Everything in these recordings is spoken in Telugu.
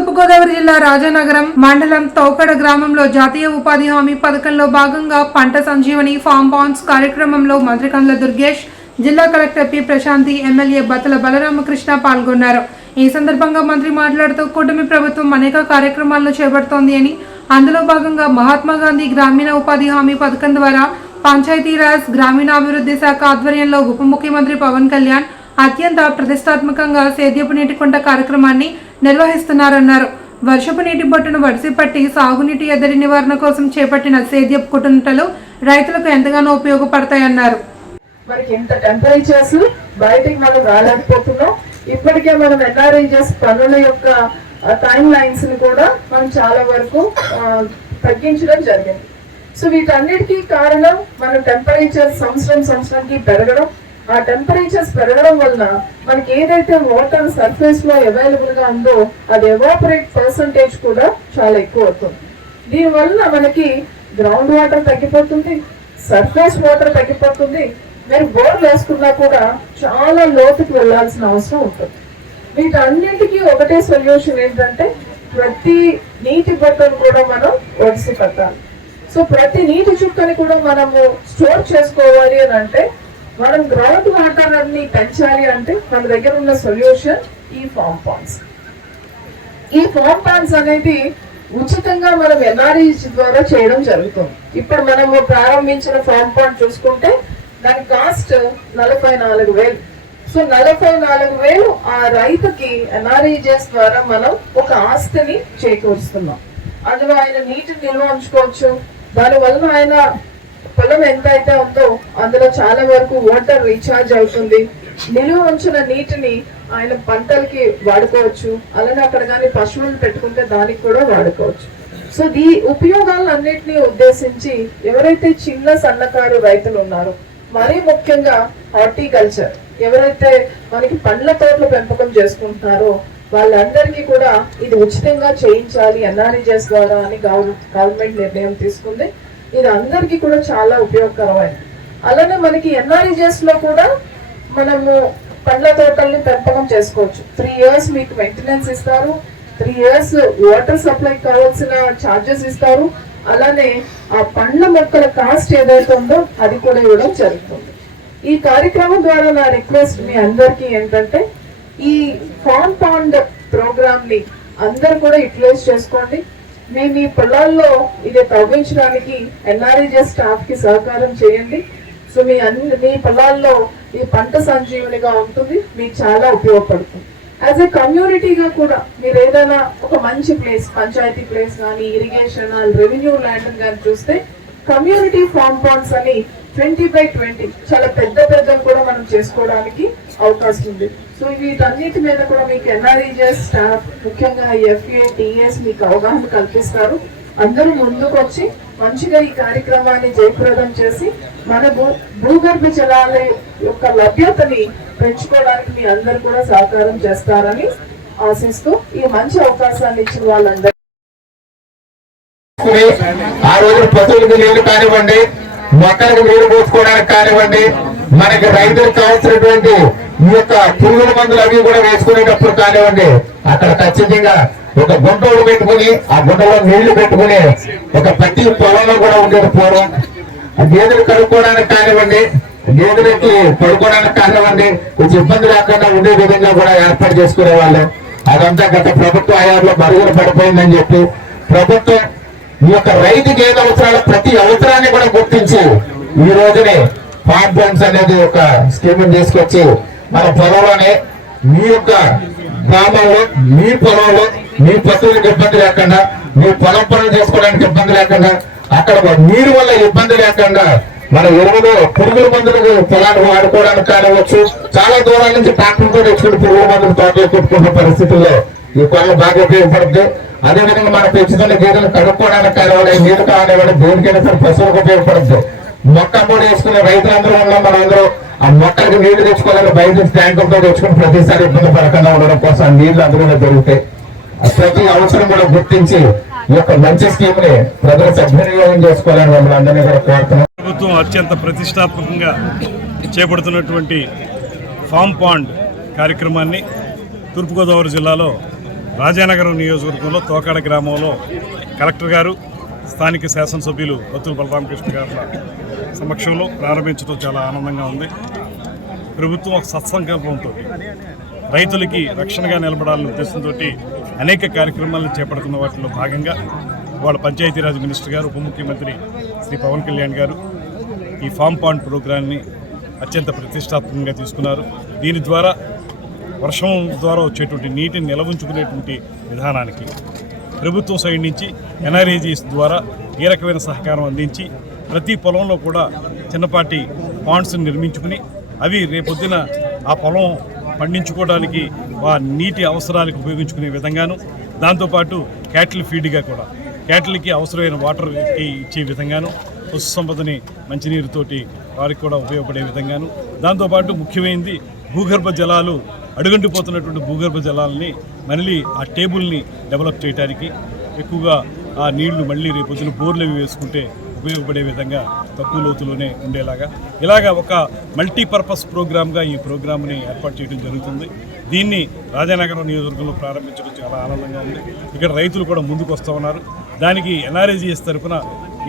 తూర్పుగోదావరి జిల్లా రాజానగరం మండలం తౌకడ గ్రామంలో జాతీయ ఉపాధి హామీ పథకంలో భాగంగా పంట సంజీవని ఫామ్ పాండ్స్ కార్యక్రమంలో మంత్రి కందుల దుర్గేష్, జిల్లా collector P Prashanti, MLA Battala Balaramakrishna పాల్గొన్నారు. ఈ సందర్భంగా మంత్రి మాట్లాడుతూ కూటమి ప్రభుత్వం అనేక కార్యక్రమాలను చేపడుతోంది అని, అందులో భాగంగా మహాత్మా గాంధీ గ్రామీణ ఉపాధి హామీ పథకం ద్వారా పంచాయతీరాజ్ గ్రామీణాభివృద్ధి శాఖ ఆధ్వర్యంలో ఉప ముఖ్యమంత్రి పవన్ కళ్యాణ్ అత్యంత ప్రతిష్టాత్మకంగా సేద్యపు నీటి కుంట కార్యక్రమాన్ని నిర్వహిస్తున్నారన్నారు. వర్షపు నీటి బొట్టును వడిసిపట్టి సాగునీటి ఎద్దడి నివారణ కోసం చేపట్టిన సేద్యపు కుంటలు రైతులకు ఎంతగానో ఉపయోగపడతాయన్నారు. మనకి ఇంత టెంపరేచర్స్ బయటికి మనం రాలేకపోతున్నాం. ఇప్పటికే మనం ఎన్ఆర్ఐజెస్ పనుల యొక్క టైం లైన్స్ ని కూడా మనం చాలా వరకు తగ్గించడం జరిగింది. సో వీటన్నిటికీ కారణం మన టెంపరేచర్ సంవత్సరానికి పెరగడం. ఆ టెంపరేచర్స్ పెరగడం వలన మనకి ఏదైతే వాటర్ సర్ఫేస్ లో అవైలబుల్ గా ఉందో అది ఎవాపరేట్ పర్సంటేజ్ కూడా చాలా ఎక్కువ అవుతుంది. దీని వలన మనకి గ్రౌండ్ వాటర్ తగ్గిపోతుంది, సర్ఫేస్ వాటర్ తగ్గిపోతుంది. మీరు బోర్లు వేసుకున్నా కూడా చాలా లోతుకి వెళ్లాల్సిన అవసరం ఉంటుంది. వీటన్నింటికి ఒకటే సొల్యూషన్ ఏంటంటే ప్రతి నీటి బొట్టను కూడా మనం ఒడిసి పెట్టాలి. సో ప్రతి నీటి చుక్కని కూడా మనము స్టోర్ చేసుకోవాలి అని అంటే, మనం గ్రౌండ్ వాటర్ అన్ని పెంచాలి అంటే మన దగ్గర ఉన్న సొల్యూషన్ ఈ ఫామ్ పాండ్స్. ఈ ఫామ్ పాండ్స్ అనేది ఉచితంగా మనం ఎన్ఆర్ఈ ద్వారా చేయడం జరుగుతుంది. ఇప్పుడు మనము ప్రారంభించిన ఫామ్ పాండ్ చూసుకుంటే దాని కాస్ట్ 44,000. సో 44,000 ఆ రైతుకి ఎన్ఆర్ఈజెస్ ద్వారా మనం ఒక ఆస్తిని చేకూరుస్తున్నాం. అందులో ఆయన నీటిని నిల్వ ఉంచుకోవచ్చు. దాని వలన ఆయన పొలం ఎంత అయితే ఉందో అందులో చాలా వరకు వాటర్ రీఛార్జ్ అవుతుంది. నిల్వ ఉంచిన నీటిని ఆయన పంటలకి వాడుకోవచ్చు. అలానే అక్కడ కానీ పశువులు పెట్టుకుంటే దానికి కూడా వాడుకోవచ్చు. సో ఈ ఉపయోగాలన్నింటినీ ఉద్దేశించి ఎవరైతే చిన్న సన్నకారు రైతులు ఉన్నారో, మరీ ముఖ్యంగా హార్టికల్చర్ ఎవరైతే మనకి పండ్ల తోటల పెంపకం చేసుకుంటున్నారో వాళ్ళందరికీ కూడా ఇది ఉచితంగా చేయించాలి ఎన్ఆర్ఈజెస్ ద్వారా అని గవర్నమెంట్ నిర్ణయం తీసుకుంది. ఇది అందరికీ కూడా చాలా ఉపయోగకరమైనది. అలానే మనకి ఎన్ఆర్ఈజెస్ లో కూడా మనము పండ్ల తోటల్ని పెంపకం చేసుకోవచ్చు. 3 years మీకు మెయింటెనెన్స్ ఇస్తారు, 3 years వాటర్ సప్లై కావాల్సిన ఛార్జెస్ ఇస్తారు. అలానే ఆ పండ్ల మొక్కల కాస్ట్ ఏదైతే ఉందో అది కూడా ఇవ్వడం జరుగుతుంది. ఈ కార్యక్రమం ద్వారా నా రిక్వెస్ట్ మీ అందరికీ ఏంటంటే, ఈ ఫామ్ పాండ్ ప్రోగ్రామ్ ని అందరు కూడా యూటిలైజ్ చేసుకోండి. మీ పొలాల్లో ఇది తవ్వించడానికి ఎన్ఆర్ఈజెస్ స్టాఫ్ కి సహకారం చేయండి. సో మీ పొలాల్లో ఈ పంట సంజీవనిగా ఉంటుంది, మీకు చాలా ఉపయోగపడుతుంది. యాజ్ ఎ కమ్యూనిటీగా కూడా మీరు ఏదైనా ఒక మంచి ప్లేస్, పంచాయతీ ప్లేస్ కానీ, ఇరిగేషన్ రెవెన్యూ ల్యాండ్ కానీ చూస్తే కమ్యూనిటీ ఫామ్ పాండ్స్ అని 20x20 చాలా పెద్ద కూడా మనం చేసుకోవడానికి అవకాశం ఉంది. సో వీటన్నిటి మీద కూడా మీకు ఎన్ఆర్ఈజెస్ స్టాఫ్, ముఖ్యంగా ఎఫ్ఏ, టీఎస్ మీకు అవగాహన కల్పిస్తారు. అందరూ ముందుకు వచ్చి మంచిగా ఈ కార్యక్రమాన్ని జయప్రదం చేసి మన భూగర్భ జలాల యొక్క లభ్యతని పెంచుకోవడానికి మీ అందరూ కూడా సహకారం చేస్తారని ఆశిస్తూ ఈ మంచి అవకాశాన్ని ఇచ్చిన వాళ్ళందరూ ఆ రోజు పశువులకు నీళ్లు కానివ్వండి, మొక్కలకు నీళ్లు పోసుకోవడానికి కానివ్వండి, మనకి రైతులకు కావాల్సినటువంటి ఈ యొక్క పురుగుల మందులు అవి కూడా వేసుకునేటప్పుడు కానివ్వండి, అక్కడ ఖచ్చితంగా ఒక గుంటలు పెట్టుకుని ఆ గుంటలో నీళ్లు పెట్టుకుని ఒక ప్రతి పొలంలో కూడా ఉండేది పూర్వం. గేదెలు కడుక్కోవడానికి కానివ్వండి, గేదెలకి పడుకోవడానికి కానివ్వండి, కొంచెం ఇబ్బంది లేకుండా ఉండే విధంగా కూడా ఏర్పాటు చేసుకునే వాళ్ళు. అదంతా గత ప్రభుత్వ హయాంలో మరుగున పడిపోయిందని చెప్పి ప్రభుత్వం ఈ యొక్క రైతుకి ఏది అవసరాలు ప్రతి అవసరాన్ని కూడా గుర్తించి ఈ రోజునే ఫామ్ పాండ్స్ అనేది ఒక స్కీమ్ తీసుకొచ్చి మన పొలంలోనే మీ యొక్క గ్రామంలో, మీ పొలంలో మీ పశువులకు ఇబ్బంది లేకుండా, మీ పొలం పనులు చేసుకోవడానికి ఇబ్బంది లేకుండా, అక్కడ నీరు వల్ల ఇబ్బంది లేకుండా మన ఎరువులు, పురుగుల మందులు పొలాన్ని వాడుకోవడానికి కానివచ్చు. చాలా దూరాల నుంచి ట్రాక్టర్తో తెచ్చుకుని పురుగుల మందులు తోటలో పెట్టుకున్న పరిస్థితుల్లో ఈ కొనలు బాగా ఉపయోగపడుతుంది. అదేవిధంగా మన పెంచుతున్న గేదెలు కడుక్కోవడానికి కానివ్వండి, నీరు కానివ్వండి, దేనికైనా సరే పశువులకు ఉపయోగపడుతుంది. మొక్క కూడా వేసుకునే రైతులందరూ ఉన్నాం. మనందరూ ఆ మొక్కలకు నీళ్లు తెచ్చుకోవాలని బయట ట్యాంకులతో తెచ్చుకుని ప్రతిసారి ఇబ్బంది పడకుండా ఉండడం కోసం ఆ నీళ్లు అందులోనే దొరుకుతాయి. ప్రతి అవసరం కూడా గుర్తించి ఈ యొక్క మంచి స్కీమ్ ని ప్రజలు సద్వినియోగం చేసుకోవాలని మమ్మల్ని అందరినీ కూడా కోరుతున్నాం. ప్రభుత్వం అత్యంత ప్రతిష్టాత్మకంగా చేపడుతున్నటువంటి ఫామ్ పాండ్ కార్యక్రమాన్ని తూర్పుగోదావరి జిల్లాలో రాజానగరం నియోజకవర్గంలో తోకాడ గ్రామంలో కలెక్టర్ గారు స్థానిక శాసనసభ్యులు బత్తుల బలరామకృష్ణ గారి సమక్షంలో ప్రారంభించడం చాలా ఆనందంగా ఉంది. ప్రభుత్వం ఒక సత్సంకల్పంతో రైతులకి రక్షణగా నిలబడాలనే ఉద్దేశంతో అనేక కార్యక్రమాలను చేపడుతున్న వాటిలో భాగంగా వాళ్ళ పంచాయతీరాజ్ మినిస్టర్ గారు, ఉప ముఖ్యమంత్రి శ్రీ పవన్ కళ్యాణ్ గారు ఈ ఫామ్ పాండ్ ప్రోగ్రాన్ని అత్యంత ప్రతిష్టాత్మకంగా తీసుకున్నారు. దీని ద్వారా వర్షం ద్వారా వచ్చేటువంటి నీటిని నిలవుంచుకునేటువంటి విధానానికి ప్రభుత్వం సైడ్ నుంచి ఎన్ఆర్ఏజీస్ ద్వారా ఏ రకమైన సహకారం అందించి ప్రతి పొలంలో కూడా చిన్నపాటి పాండ్స్ని నిర్మించుకుని అవి రేపొద్దున ఆ పొలం పండించుకోవడానికి ఆ నీటి అవసరాలకు ఉపయోగించుకునే విధంగాను, దాంతోపాటు క్యాటిల్ ఫీడ్గా కూడా క్యాటిల్కి అవసరమైన వాటర్కి ఇచ్చే విధంగాను, పశు సంపదని మంచినీరుతోటి వారికి కూడా ఉపయోగపడే విధంగాను, దాంతోపాటు ముఖ్యమైనది భూగర్భ జలాలు అడుగంటిపోతున్నటువంటి భూగర్భ జలాలని మళ్ళీ ఆ టేబుల్ని డెవలప్ చేయడానికి, ఎక్కువగా ఆ నీళ్లు మళ్ళీ రేపొద్దున బోర్లు అవి వేసుకుంటే ఉపయోగపడే విధంగా తక్కువ లోతులోనే ఉండేలాగా ఇలాగా ఒక మల్టీపర్పస్ ప్రోగ్రామ్గా ఈ ప్రోగ్రామ్ని ఏర్పాటు చేయడం జరుగుతుంది. దీన్ని రాజానగరం నియోజకవర్గంలో ప్రారంభించడం చాలా ఆనందంగా ఉంది. ఇక్కడ రైతులు కూడా ముందుకు వస్తూ ఉన్నారు. దానికి ఎన్ఆర్ఏజీఎస్ తరఫున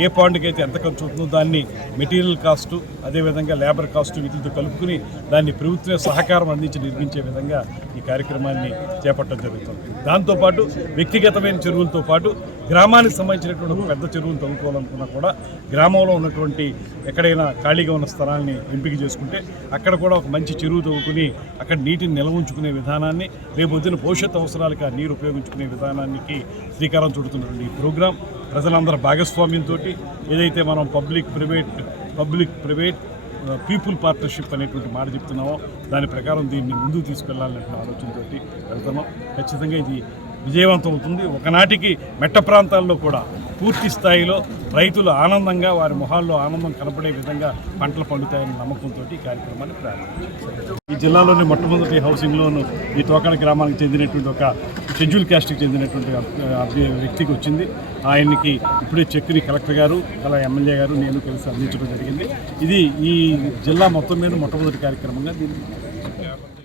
ఏ పాండ్కి అయితే ఎంత ఖర్చు అవుతుందో దాన్ని మెటీరియల్ కాస్టు, అదేవిధంగా లేబర్ కాస్టు వీటితో కలుపుకుని దాన్ని ప్రభుత్వ సహకారం అందించి నిర్మించే విధంగా ఈ కార్యక్రమాన్ని చేపట్టడం జరుగుతుంది. దాంతోపాటు వ్యక్తిగతమైన చెరువులతో పాటు గ్రామానికి సంబంధించినటువంటి ఒక పెద్ద చెరువులు తవ్వుకోవాలనుకున్నా కూడా గ్రామంలో ఉన్నటువంటి ఎక్కడైనా ఖాళీగా ఉన్న స్థలాన్ని ఎంపిక చేసుకుంటే అక్కడ కూడా ఒక మంచి చెరువు తవ్వుకుని అక్కడ నీటిని నిల్వ ఉంచుకునే విధానాన్ని, రేపొద్దున భవిష్యత్తు అవసరాలకు ఆ నీరు ఉపయోగించుకునే విధానానికి శ్రీకారం చుడుతున్నటువంటి ఈ ప్రోగ్రాం ప్రజలందరూ భాగస్వామ్యంతో ఏదైతే మనం పబ్లిక్ ప్రైవేట్ పీపుల్ పార్ట్నర్షిప్ అనేటువంటి మాట చెప్తున్నామో దాని ప్రకారం దీన్ని ముందుకు తీసుకెళ్లాలనే ఆలోచనతో వెళ్తున్నాం. ఖచ్చితంగా ఇది విజయవంతం అవుతుంది. ఒకనాటికి మెట్ట ప్రాంతాల్లో కూడా పూర్తి స్థాయిలో రైతులు ఆనందంగా వారి మొహాల్లో ఆనందం కనపడే విధంగా పంటలు పండుతాయన్న నమ్మకంతో ఈ కార్యక్రమాన్ని ప్రారంభించారు. ఈ జిల్లాలోని మొట్టమొదటి హౌసింగ్ లోన్ ఈ తోకాడ గ్రామానికి చెందినటువంటి ఒక షెడ్యూల్ క్యాస్ట్కి చెందినటువంటి వ్యక్తికి వచ్చింది. ఆయనకి ఇప్పుడే చెక్కుని కలెక్టర్ గారు, అలా ఎమ్మెల్యే గారు, నేను కలిసి అందించడం జరిగింది. ఇది ఈ జిల్లా మొత్తం మీద మొట్టమొదటి కార్యక్రమంగా దీన్ని